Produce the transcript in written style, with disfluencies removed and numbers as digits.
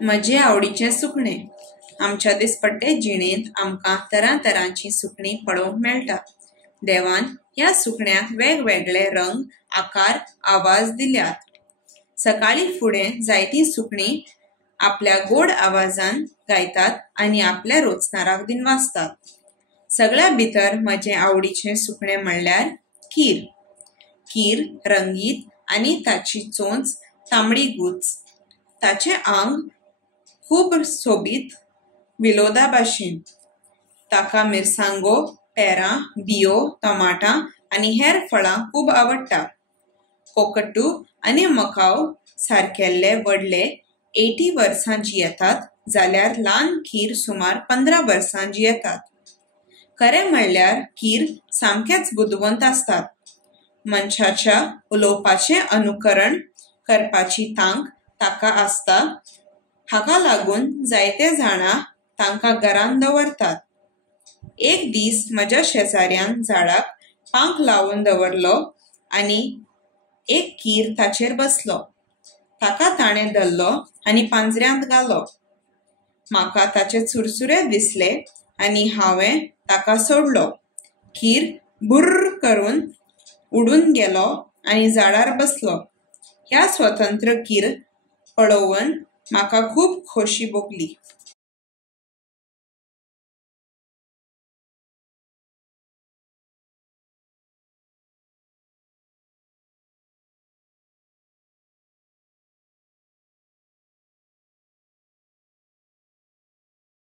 म्हजे आवडीचे सुकणे। आमच्या दिसपट्टे जिणेंत आमकां तरांतरांची सुकणीं पळोवंक मेळटात। देवान ह्या सुकण्याक वेगवेगळे रंग, आकार, आवाज दिल्यात। सकाळी फुडें जायतीं सुकणीं आपल्या गोड आवाजान गायतात आनी आपल्या रोजनाराक दिन वाजतात। सगळ्या भितर म्हजे आवडीचे सुकणे म्हणल्यार कीर। कीर रंगीत आनी ताची चोंच तांबडी-गुच। ताचे आंग खूब सोबीत विलोदा भाशेन। ताका मिरसांगो, पेरां, बियो, टमाटां आनी हेर फळां खूब आवडटा। कोकट्टू आनी मकाव सारकेल्ले व्हडले 80 वर्सां जियेतात जाल्यार ल्हान कीर सुमार 15 वर्सां जियेतात। खरें म्हणल्यार कीर सामकेच बुदवंत आसतात। मनशाच्या उलोवपाचें अनुकरण करपाची तांक ताका आसता, हाका लागून जायते जाणां तांकां घरांत दवरतात। एक दीस म्हज्या शेजाऱ्यान झाडाक पांख लावन दवरलो आनी एक कीर ताचेर बसलो। ताका ताणें धरलो आनी पांजऱ्यांत घालो। म्हाका ताचे सुरसुरे दिसले आनी हांवें ताका सोडलो। कीर भुर्र करून उडून गेलो आनी झाडार बसलो। ह्या स्वतंत्र कीर पळोवन म्हाका खूब खोशी भोगली।